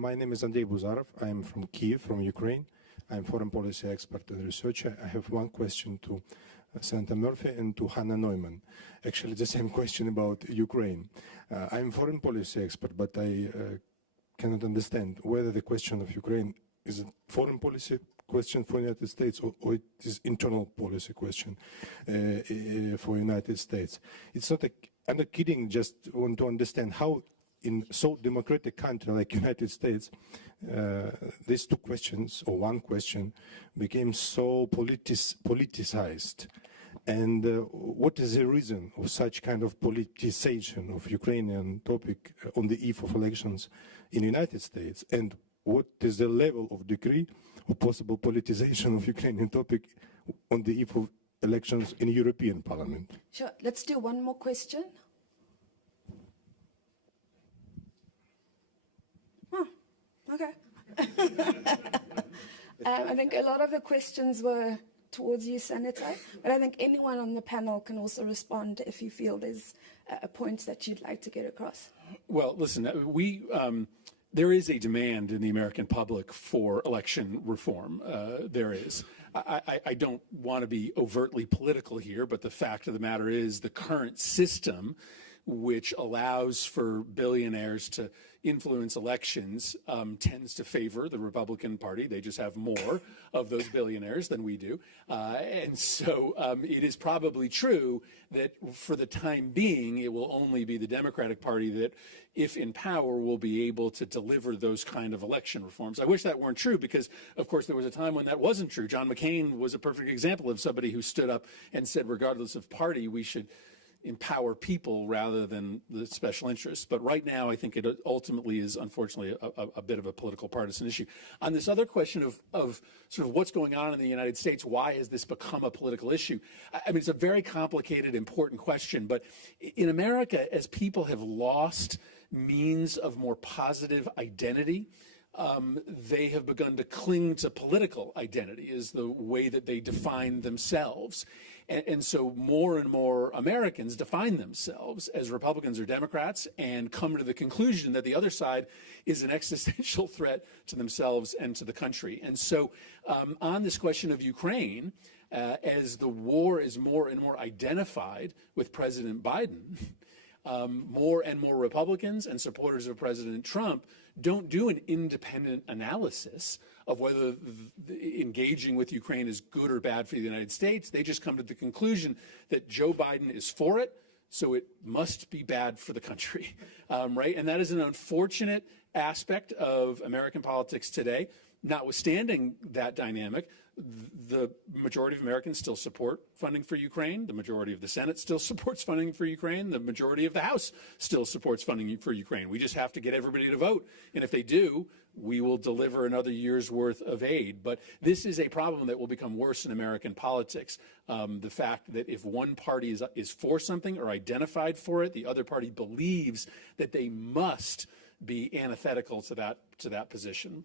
My name is Andrei Buzarov. I'm from Kiev, from Ukraine. I'm foreign policy expert and researcher. I have one question to Senator Murphy and to Hannah Neumann. Actually, the same question about Ukraine. I'm foreign policy expert, but I cannot understand whether the question of Ukraine is a foreign policy question for the United States or it is internal policy question for the United States. It's not I'm not kidding, just want to understand how in so democratic country like United States, these two questions or one question became so politicized. And what is the reason of such kind of politicization of Ukrainian topic on the eve of elections in the United States? And what is the level of degree of possible politicization of Ukrainian topic on the eve of elections in European Parliament? Sure. Let's do one more question. Okay. I think a lot of the questions were towards you, Senator, but I think anyone on the panel can also respond if you feel there's a point that you'd like to get across. Well, listen, there is a demand in the American public for election reform. There is. I don't want to be overtly political here, but the fact of the matter is the current system, which allows for billionaires to influence elections, tends to favor the Republican Party. They just have more of those billionaires than we do. And so it is probably true that for the time being, it will only be the Democratic Party that, if in power, will be able to deliver those kind of election reforms. I wish that weren't true because, of course, there was a time when that wasn't true. John McCain was a perfect example of somebody who stood up and said, regardless of party, we should empower people rather than the special interests. But right now, I think it ultimately is, unfortunately, a bit of a political partisan issue. On this other question of sort of what's going on in the United States, why has this become a political issue? I mean, it's a very complicated, important question. But in America, as people have lost means of more positive identity, they have begun to cling to political identity as the way that they define themselves. And so more and more Americans define themselves as Republicans or Democrats and come to the conclusion that the other side is an existential threat to themselves and to the country. And so on this question of Ukraine, as the war is more and more identified with President Biden, more and more Republicans and supporters of President Trump don't do an independent analysis of whether engaging with Ukraine is good or bad for the United States. They just come to the conclusion that Joe Biden is for it, so it must be bad for the country, right? And that is an unfortunate aspect of American politics today. Notwithstanding that dynamic, the majority of Americans still support funding for Ukraine. The majority of the Senate still supports funding for Ukraine. The majority of the House still supports funding for Ukraine. We just have to get everybody to vote. And if they do, we will deliver another year's worth of aid. But this is a problem that will become worse in American politics. The fact that if one party is for something or identified for it, the other party believes that they must be antithetical to that position.